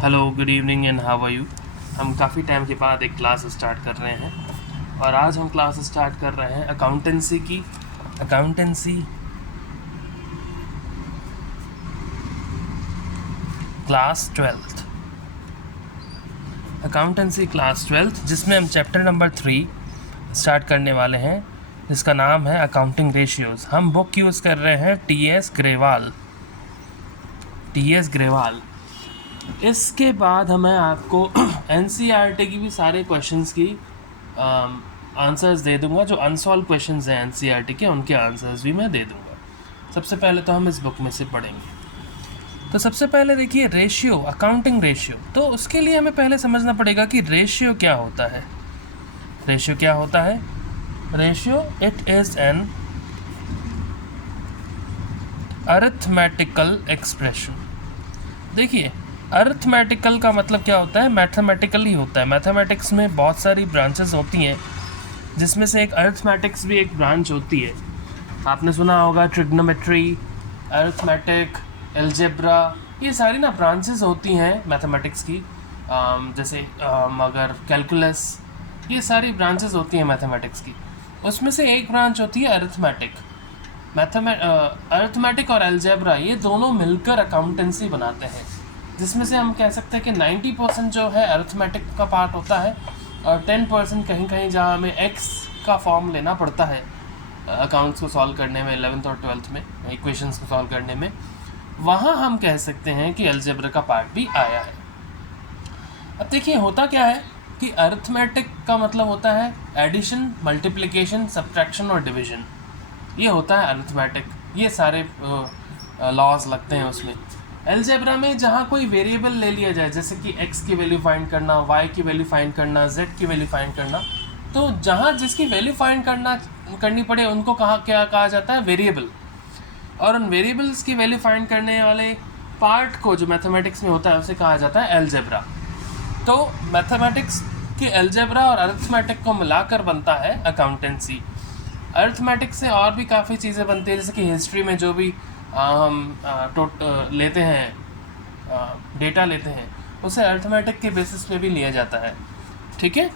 Hello, good evening and how are you. हम काफ़ी time के बाद एक क्लास स्टार्ट कर रहे हैं और आज हम क्लास स्टार्ट कर रहे हैं अकाउंटेंसी की। Accountancy class 12th, accountancy class 12th, जिसमें हम चैप्टर नंबर 3 स्टार्ट करने वाले हैं, जिसका नाम है अकाउंटिंग रेशियोज़। हम बुक यूज़ कर रहे हैं टी.एस. ग्रेवाल। इसके बाद हमें आपको एनसीईआरटी की भी सारे क्वेश्चंस की आंसर्स दे दूंगा। जो अनसॉल्व क्वेश्चंस हैं एनसीईआरटी के, उनके आंसर्स भी मैं दे दूंगा। सबसे पहले तो हम इस बुक में से पढ़ेंगे। तो सबसे पहले देखिए रेशियो, अकाउंटिंग रेशियो। तो उसके लिए हमें पहले समझना पड़ेगा कि रेशियो क्या होता है। रेशियो क्या होता है? Ratio it is an arithmetical expression. देखिए, अरिथमेटिकल का मतलब क्या होता है? मैथमेटिकल ही होता है। मैथमेटिक्स में बहुत सारी ब्रांचेस होती हैं, जिसमें से एक अरिथमेटिक्स भी एक ब्रांच होती है। आपने सुना होगा ट्रिग्नोमेट्री, अरिथमेटिक, अलजेब्रा, ये सारी ना ब्रांचेस होती हैं मैथमेटिक्स की। जैसे अगर कैलकुलस, ये सारी ब्रांचेस होती हैं मैथमेटिक्स की। उसमें से एक ब्रांच होती है अरिथमेटिक। अरिथमेटिक और अलजेब्रा ये दोनों मिलकर अकाउंटेंसी बनाते हैं, जिसमें से हम कह सकते हैं कि 90% जो है अरिथमेटिक का पार्ट होता है और 10% कहीं कहीं जहाँ हमें एक्स का फॉर्म लेना पड़ता है अकाउंट्स को सॉल्व करने में, 11th और 12th में इक्वेशंस को सॉल्व करने में, वहाँ हम कह सकते हैं कि अलजेब्रा का पार्ट भी आया है। अब देखिए होता क्या है कि अरिथमेटिक का मतलब होता है एडिशन, मल्टीप्लिकेशन, सब्ट्रैक्शन और डिवीजन। ये होता है अरिथमेटिक। ये सारे लॉज लगते हैं उसमें। अलजेब्रा में जहाँ कोई वेरिएबल ले लिया जाए, जैसे कि x की वैल्यू फाइंड करना, y की वैल्यू फाइंड करना, z की वैल्यू फाइंड करना, तो जहाँ जिसकी वैल्यू फाइंड करनी पड़े उनको क्या कहा जाता है? वेरिएबल। और उन वेरिएबल्स की वैल्यू फाइंड करने वाले पार्ट को जो मैथमेटिक्स में होता है उसे कहा जाता है अलजेब्रा। तो मैथमेटिक्स के अलजेब्रा और अरिथमेटिक को मिलाकर बनता है अकाउंटेंसी। अरिथमेटिक से और भी काफ़ी चीज़ें बनती हैं, जैसे कि हिस्ट्री में जो भी हम लेते हैं, डेटा लेते हैं, उसे अरिथमेटिक के बेसिस पे भी लिया जाता है। ठीक है,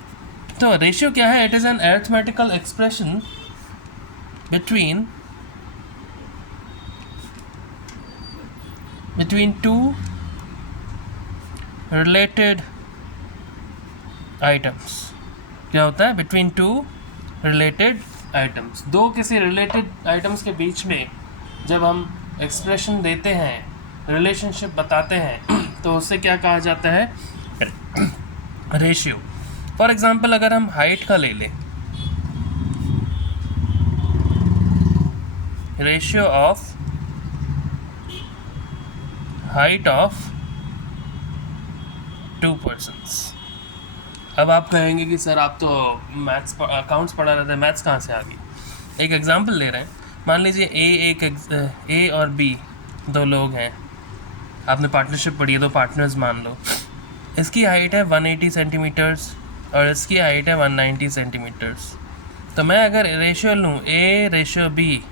तो रेशियो क्या है? It is an arithmetical expression between two related items. क्या होता है? Between two related items. दो किसी रिलेटेड आइटम्स के बीच में जब हम एक्सप्रेशन देते हैं, रिलेशनशिप बताते हैं, तो उससे क्या कहा जाता है? रेशियो। फॉर एग्जांपल अगर हम हाइट का ले लें, ratio of height of 2 persons। अब आप कहेंगे कि सर आप तो मैथ्स अकाउंट्स पढ़ा रहे थे, मैथ्स कहाँ से आ गई? एक एग्जांपल ले रहे हैं। मान लीजिए ए और बी दो लोग हैं, आपने पार्टनरशिप पढ़ी है, दो पार्टनर्स मान लो। इसकी हाइट है 180 सेंटीमीटर्स और इसकी हाइट है 190 सेंटीमीटर्स। तो मैं अगर रेशियो लूँ ए रेशियो बी,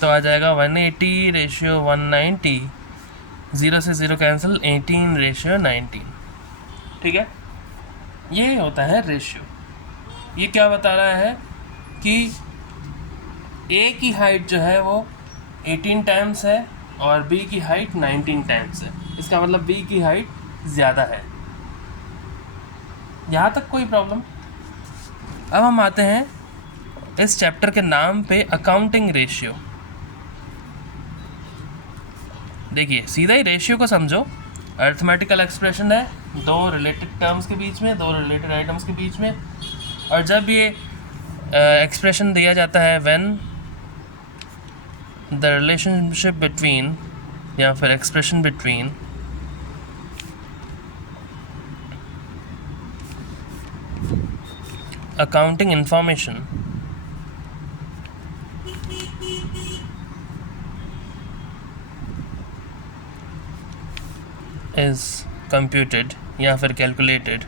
तो आ जाएगा 180 रेशियो 190, 0 से 0 कैंसिल, 18 रेशियो 19। ठीक है, ये होता है रेशियो। ये क्या बता रहा है कि ए की हाइट जो है वो 18 टाइम्स है और बी की हाइट 19 टाइम्स है। इसका मतलब बी की हाइट ज़्यादा है। यहाँ तक कोई प्रॉब्लम? अब हम आते हैं इस चैप्टर के नाम पे, अकाउंटिंग रेशियो। देखिए सीधा ही रेशियो को समझो। अरिथमेटिकल एक्सप्रेशन है दो रिलेटेड टर्म्स के बीच में, दो रिलेटेड आइटम्स के बीच में। और जब ये एक्सप्रेशन दिया जाता है व्हेन द रिलेशनशिप बिटवीन, या फिर expression between accounting information is computed या फिर कैलकुलेटेड,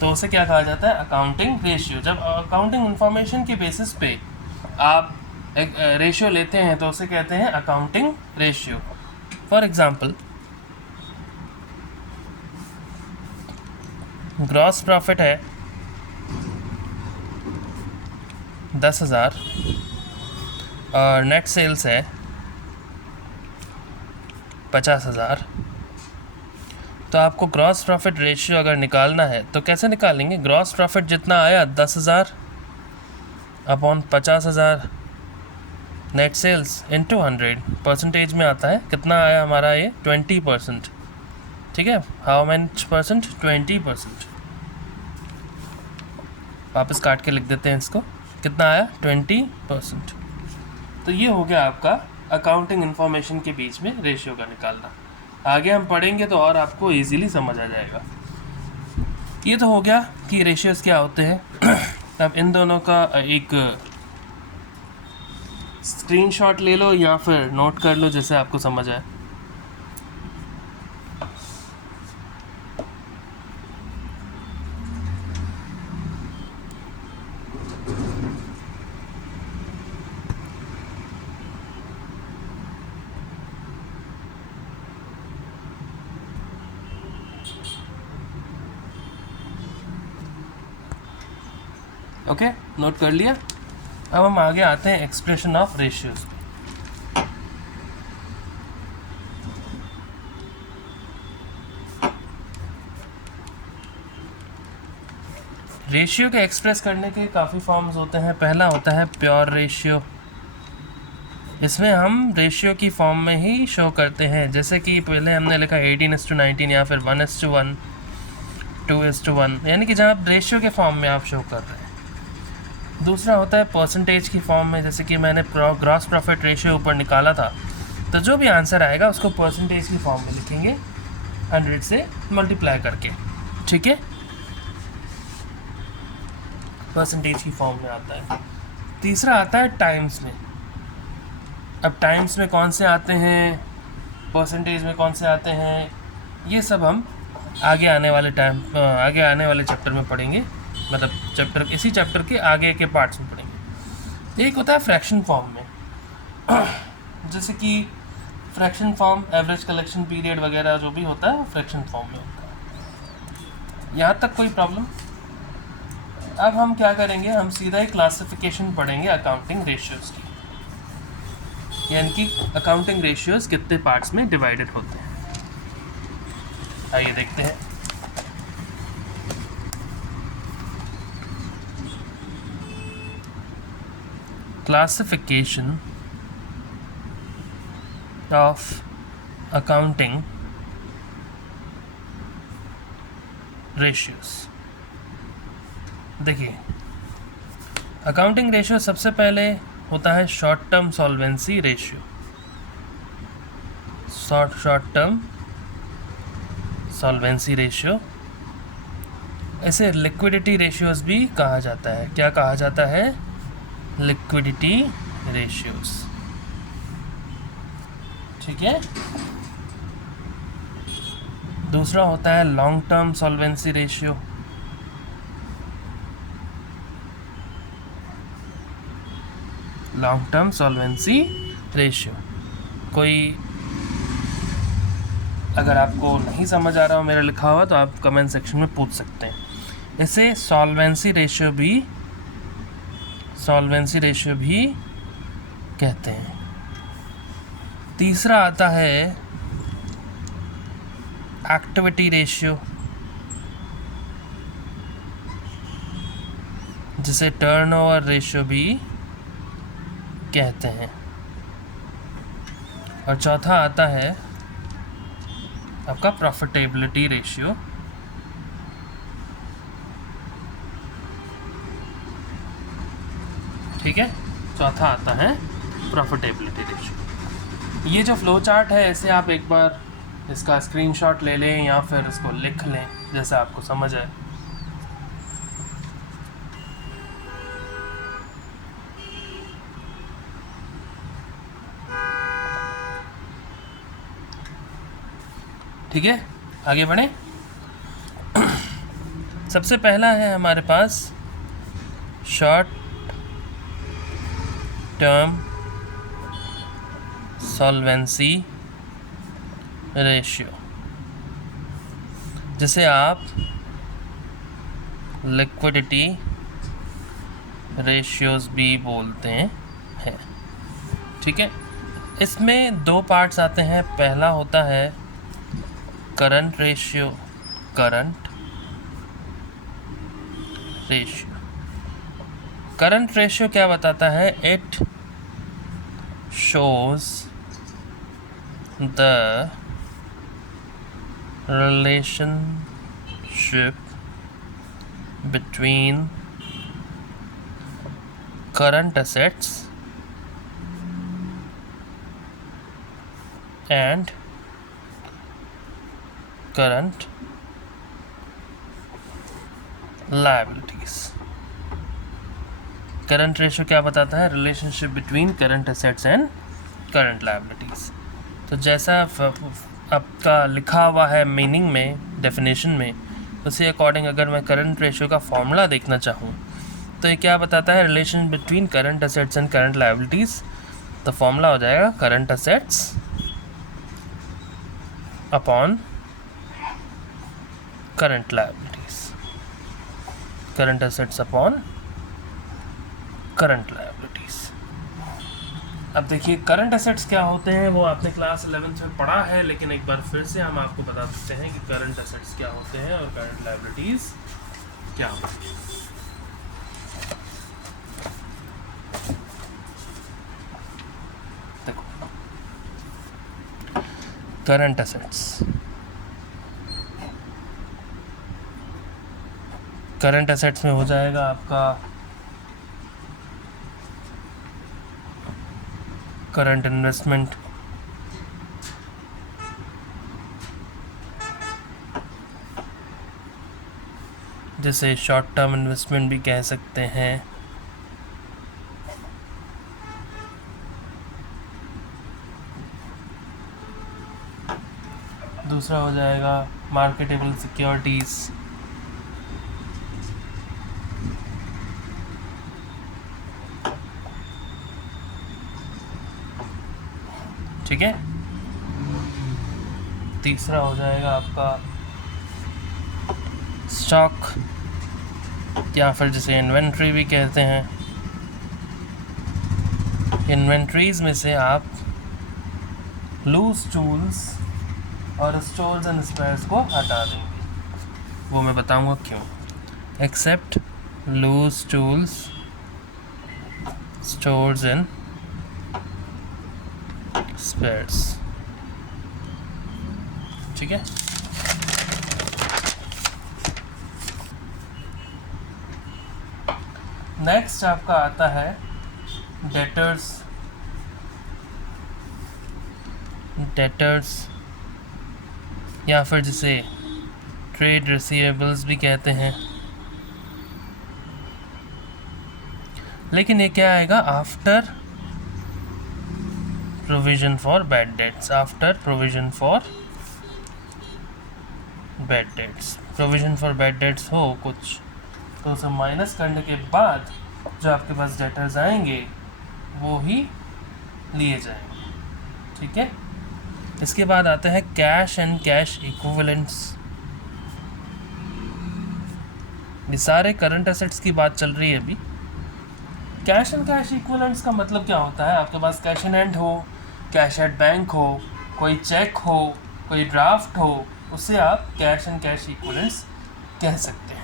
तो उसे क्या कहा जाता है? Accounting ratio. जब अकाउंटिंग इंफॉर्मेशन के बेसिस पे आप एक रेशियो लेते हैं तो उसे कहते हैं accounting ratio. For example gross profit है 10,000 और नेट सेल्स है 50,000, तो आपको ग्रॉस प्रॉफिट रेशियो अगर निकालना है तो कैसे निकालेंगे? ग्रॉस प्रॉफिट जितना आया 10,000 upon 50,000 net sales into 100, percentage में आता है कितना आया हमारा ये 20%। ठीक है, हाउ मच परसेंट? 20%। वापस काट के लिख देते हैं इसको, कितना आया 20%। तो ये हो गया आपका अकाउंटिंग इन्फॉर्मेशन के बीच में रेशियो का निकालना। आगे हम पढ़ेंगे तो और आपको इजीली समझ आ जाएगा। ये तो हो गया कि रेशियोज क्या होते हैं। अब इन दोनों का एक स्क्रीनशॉट ले लो या फिर नोट कर लो, जैसे आपको समझ आए। ओके, नोट कर लिया। अब हम आगे आते हैं एक्सप्रेशन ऑफ रेशियोज। रेशियो के एक्सप्रेस करने के काफ़ी फॉर्म्स होते हैं। पहला होता है प्योर रेशियो। इसमें हम रेशियो की फॉर्म में ही शो करते हैं, जैसे कि पहले हमने लिखा 18:19 या फिर 1:1, 2:1, यानी कि जहाँ आप रेशियो के फॉर्म में आप शो कर रहे हैं। दूसरा होता है परसेंटेज की फॉर्म में, जैसे कि मैंने ग्रॉस प्रॉफिट रेशियो ऊपर निकाला था, तो जो भी आंसर आएगा उसको परसेंटेज की फॉर्म में लिखेंगे 100 से मल्टीप्लाई करके। ठीक है, परसेंटेज की फॉर्म में आता है। तीसरा आता है टाइम्स में। अब टाइम्स में कौन से आते हैं, परसेंटेज में कौन से आते हैं, ये सब हम आगे आने वाले चैप्टर में पढ़ेंगे, मतलब इसी चैप्टर के आगे के पार्ट्स में पढ़ेंगे। एक होता है फ्रैक्शन फॉर्म में, जैसे कि fraction form, average collection period वगैरह जो भी होता है वो फ्रैक्शन फॉर्म में होता है। यहाँ तक कोई प्रॉब्लम? अब हम क्या करेंगे, हम सीधा ही क्लासिफिकेशन पढ़ेंगे अकाउंटिंग रेशियोज की, यानी कि अकाउंटिंग रेशियोज कितने पार्ट्स में डिवाइडेड होते हैं। आइए देखते हैं। Classification of accounting ratios. देखिए, अकाउंटिंग रेशियो सबसे पहले होता है short term solvency ratio. Short term solvency ratio, इसे लिक्विडिटी रेशियोज भी कहा जाता है। क्या कहा जाता है? Liquidity ratios. ठीक है। दूसरा होता है long term solvency ratio. Long term solvency ratio, कोई अगर आपको नहीं समझ आ रहा हो मेरा लिखा हुआ तो आप कमेंट सेक्शन में पूछ सकते हैं। इसे सॉल्वेंसी रेशियो भी कहते हैं। तीसरा आता है एक्टिविटी रेशियो, जिसे टर्नओवर रेशियो भी कहते हैं। और चौथा आता है आपका प्रॉफिटेबिलिटी रेशियो। ठीक है, चौथा आता है प्रॉफिटेबिलिटी रेशियो। ये जो फ्लो चार्ट है, इसे आप एक बार इसका स्क्रीनशॉट ले लें या फिर इसको लिख लें, जैसे आपको समझ आए। ठीक है, आगे बढ़ें। सबसे पहला है हमारे पास शॉर्ट टर्म सॉल्वेंसी रेशियो, जिसे आप लिक्विडिटी रेशियोज भी बोलते हैं। ठीक है, इसमें दो पार्ट्स आते हैं। पहला होता है करंट रेशियो। करंट रेशियो क्या बताता है? It shows the relationship between current assets and current liabilities। Current ratio क्या बताता है? Relationship between current assets and current liabilities. तो जैसा आपका लिखा हुआ है मीनिंग में, डेफिनेशन में, उसी अकॉर्डिंग अगर मैं करंट रेशियो का फॉर्मूला देखना चाहूँ तो ये क्या बताता है? Relation between current assets and current liabilities. तो फॉर्मूला हो जाएगा current assets upon current liabilities. Current assets upon current liabilities. अब देखिए करंट एसेट्स क्या होते हैं वो आपने क्लास 11th में पढ़ा है, लेकिन एक बार फिर से हम आपको बता देते हैं कि करंट एसेट्स क्या होते हैं और करंट लायबिलिटीज़ क्या होती है। देखो, करंट एसेट्स, करंट एसेट्स में हो जाएगा आपका करंट इन्वेस्टमेंट, जिसे शॉर्ट टर्म इन्वेस्टमेंट भी कह सकते हैं। दूसरा हो जाएगा मार्केटेबल सिक्योरिटीज़, ठीक है। तीसरा हो जाएगा आपका स्टॉक या फिर जिसे इन्वेंट्री भी कहते हैं। इन्वेंट्रीज में से आप लूज टूल्स और स्टोर्स एंड स्पेयर्स को हटा देंगे, वो मैं बताऊंगा क्यों। Except loose tools, stores and spares, ठीक है। नेक्स्ट आपका आता है डेटर्स या फिर जिसे ट्रेड रिसीवेबल्स भी कहते हैं। लेकिन ये क्या आएगा? After provision for bad debts. After provision for bad debts, provision for bad debts हो कुछ तो उसे माइनस करने के बाद जो आपके पास डेटर्स आएंगे वो ही लिए जाएंगे, ठीक है। इसके बाद आता है कैश एंड कैश इक्विवेलेंट्स। ये सारे करंट एसेट्स की बात चल रही है अभी। कैश एंड कैश इक्विवेलेंट्स का मतलब क्या होता है? आपके पास कैश इन हैंड हो, कैश एट बैंक हो, कोई चेक हो, कोई ड्राफ्ट हो, उसे आप कैश एंड कैश इक्विवेलेंट्स कह सकते हैं।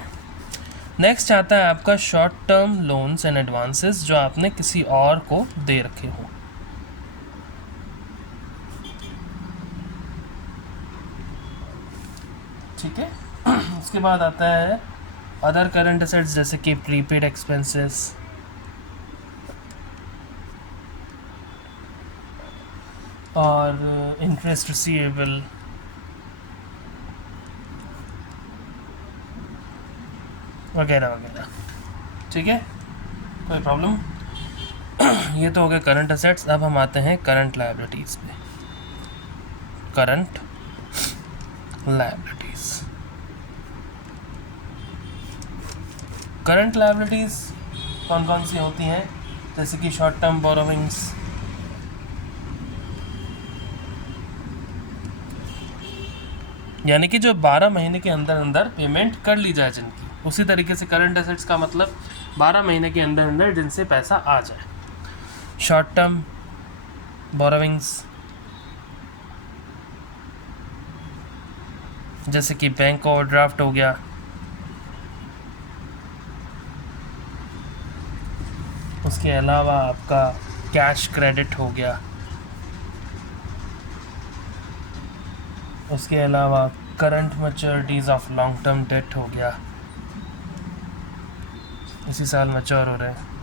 नेक्स्ट आता है आपका short term loans and advances, जो आपने किसी और को दे रखे हो। ठीक है। उसके बाद आता है अदर करंट एसेट्स, जैसे कि प्रीपेड एक्सपेंसेस, और इंटरेस्ट रिसीवेबल, वगैरह वगैरह, ठीक है। कोई प्रॉब्लम? ये तो हो गए करंट एसेट्स। अब हम आते हैं करंट लायबिलिटीज़ पे। करंट लायबिलिटीज़, करंट लायबिलिटीज़ कौन कौन सी होती हैं? जैसे कि शॉर्ट टर्म बोरोविंग्स, यानी कि जो 12 महीने के अंदर अंदर पेमेंट कर ली जाए जिनकी, उसी तरीके से करंट एसेट्स का मतलब 12 महीने के अंदर अंदर जिनसे पैसा आ जाए। शॉर्ट टर्म बोरोविंग्स जैसे कि बैंक ओवरड्राफ्ट हो गया, उसके अलावा आपका कैश क्रेडिट हो गया, उसके अलावा current maturities of long term debt हो गया, इसी साल मैच्योर हो रहे हैं।